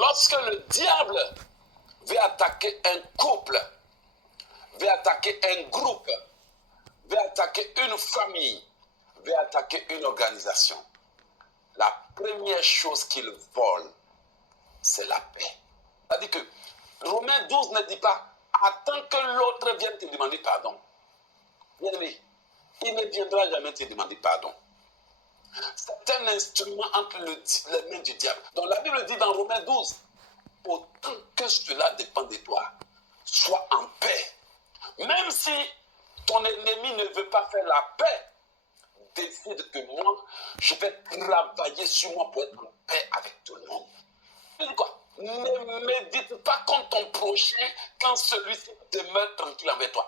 Lorsque le diable veut attaquer un couple, veut attaquer un groupe, veut attaquer une famille, veut attaquer une organisation, la première chose qu'il vole, c'est la paix. C'est-à-dire que Romains 12 ne dit pas « Attends que l'autre vienne te demander pardon ». Bien-aimé, il ne viendra jamais te demander pardon. C'est un instrument entre les mains du diable. Donc la Bible dit dans Romains 12, autant que cela dépend de toi, sois en paix. Même si ton ennemi ne veut pas faire la paix, décide que moi, je vais travailler sur moi pour être en paix avec tout le monde. Quoi? Ne médite pas contre ton prochain quand celui-ci demeure tranquille avec toi.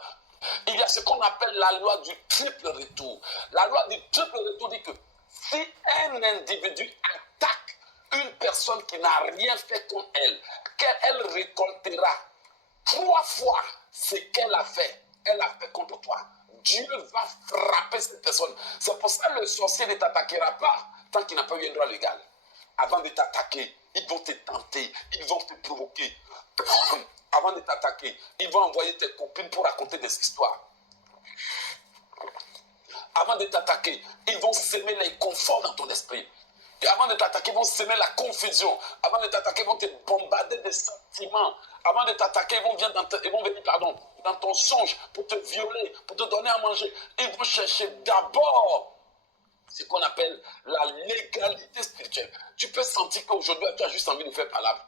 Il y a ce qu'on appelle la loi du triple retour. La loi du triple retour dit que si un individu attaque une personne qui n'a rien fait contre elle, qu'elle récoltera 3 fois ce qu'elle a fait, elle a fait contre toi. Dieu va frapper cette personne. C'est pour ça que le sorcier ne t'attaquera pas tant qu'il n'a pas eu un droit légal. Avant de t'attaquer, ils vont te tenter, ils vont te provoquer. Avant de t'attaquer, ils vont envoyer tes copines pour raconter des histoires. Avant de t'attaquer, ils vont semer l'inconfort dans ton esprit. Et avant de t'attaquer, ils vont semer la confusion. Avant de t'attaquer, ils vont te bombarder de sentiments. Avant de t'attaquer, ils vont venir dans ton songe pour te violer, pour te donner à manger. Ils vont chercher d'abord ce qu'on appelle la légalité spirituelle. Tu peux sentir qu'aujourd'hui, tu as juste envie de faire palabre.